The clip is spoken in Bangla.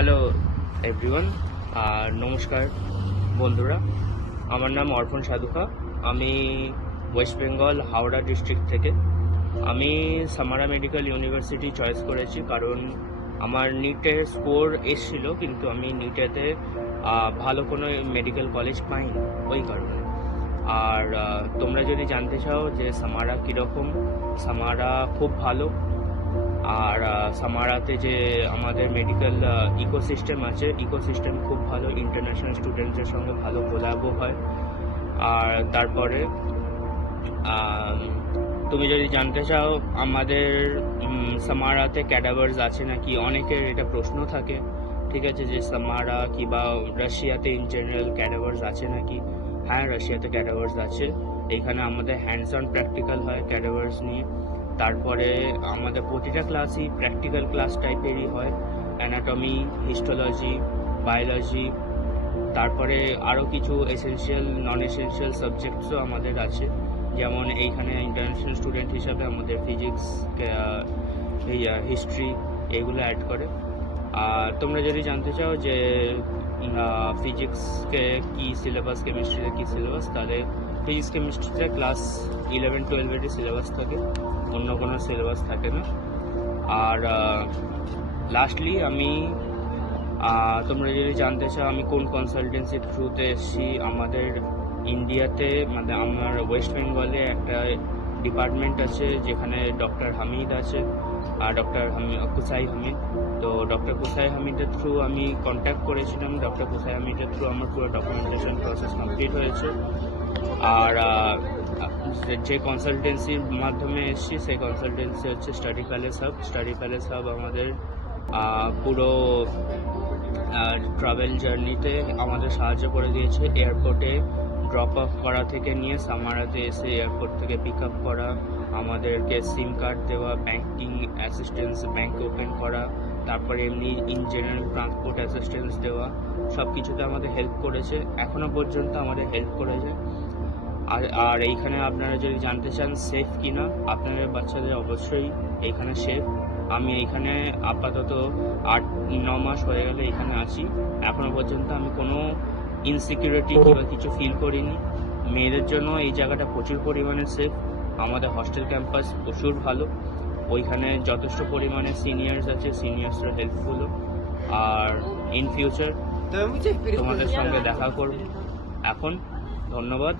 হ্যালো এভরিওয়ান, নমস্কার বন্ধুরা। আমার নাম অর্পণ সাধুকা। আমি ওয়েস্ট বেঙ্গল হাওড়া ডিস্ট্রিক্ট থেকে। আমি সামারা মেডিকেল ইউনিভার্সিটি চয়েস করেছি কারণ আমার নিটের স্কোর এসেছিল, কিন্তু আমি নিটেতে ভালো কোনো মেডিকেল কলেজ পাইনি ওই কারণে। আর তোমরা যদি জানতে চাও যে সামারা কীরকম, সামারা খুব ভালো। আর সামারাতে যে আমাদের মেডিকেল ইকোসিস্টেম আছে, ইকোসিস্টেম খুব ভালো, ইন্টারন্যাশনাল স্টুডেন্টসের সঙ্গে ভালো কোলাবো হয়। আর তারপরে তুমি যদি জানতে চাও আমাদের সামারাতে ক্যাডাভার্স আছে নাকি, অনেকের এটা প্রশ্ন থাকে, ঠিক আছে, যে সামারা কিংবা রাশিয়াতে ইন জেনারেল ক্যাডাভার্স আছে নাকি। হ্যাঁ, রাশিয়াতে ক্যাডাভার্স আছে। এখানে আমাদের হ্যান্ডস অন প্র্যাকটিক্যাল হয় ক্যাডাভার্স নিয়ে। তারপরে আমাদের প্রতিটা ক্লাসই প্র্যাকটিক্যাল ক্লাস টাইপেরই হয়, অ্যানাটমি, হিস্টোলজি, বায়োলজি, তারপরে আরও কিছু এসেনশিয়াল নন এসেনশিয়াল সাবজেক্টসও আমাদের আছে। যেমন এইখানে ইন্টারন্যাশনাল স্টুডেন্ট হিসাবে আমাদের ফিজিক্স, হিস্ট্রি এগুলো অ্যাড করে। আর তোমরা যদি জানতে চাও যে ফিজিক্সকে কী সিলেবাস, কেমিস্ট্রিতে কী সিলেবাস, তাহলে ফিজিক্স কেমিস্ট্রিতে ক্লাস 11-12 সিলেবাস থাকে, অন্য কোনো সিলেবাস থাকে না। আর লাস্টলি আমি তোমরা যদি জানতে চাও আমি কোন কনসালটেন্সির থ্রুতে এসেছি, আমাদের ইন্ডিয়াতে মানে আমার ওয়েস্ট বেঙ্গলে একটা ডিপার্টমেন্ট আছে যেখানে ডক্টর হামিদ আছে, আর ডক্টর কুসাই হামিদ। তো ডক্টর কুসাই হামিদের থ্রু আমি কন্ট্যাক্ট করেছিলাম। ডক্টর কুসাই হামিদের থ্রু আমার পুরো ডকুমেন্টেশন প্রসেস কমপ্লিট হয়েছে। আর যে কনসালটেন্সির মাধ্যমে এসেছি সেই কনসালটেন্সি হচ্ছে study palace hub. Study palace hub আমাদের পুরো ট্রাভেল জার্নিতে আমাদের সাহায্য করে দিয়েছে। এয়ারপোর্টে ড্রপ অফ করা থেকে নিয়ে সামারাতে এসে এয়ারপোর্ট থেকে পিক আপ করা, আমাদেরকে সিম কার্ড দেওয়া, ব্যাঙ্কিং অ্যাসিস্ট্যান্স, ব্যাঙ্ক ওপেন করা, তারপরে এমনি ইন জেনারেল ট্রান্সপোর্ট অ্যাসিস্ট্যান্স দেওয়া, সব কিছুতে আমাদের হেল্প করেছে, এখনও পর্যন্ত আমাদের হেল্প করেছে। আর এইখানে আপনারা যদি জানতে চান সেফ কিনা, আপনাদের বাচ্চাদের অবশ্যই এইখানে সেফ। আমি এইখানে আপাতত 8-9 মাস হয়ে গেলে এখানে আছি, এখনও পর্যন্ত আমি কোনো ইনসিকিউরিটি কিংবা কিছু ফিল করিনি। মেয়েদের জন্য এই জায়গাটা প্রচুর পরিমাণে সেফ। আমাদের হস্টেল ক্যাম্পাস প্রচুর ভালো, ওইখানে যথেষ্ট পরিমাণে সিনিয়র্স আছে, সিনিয়র্সরা হেল্পফুলও। আর ইন ফিউচার তোমাদের সঙ্গে দেখা করব। এখন ধন্যবাদ।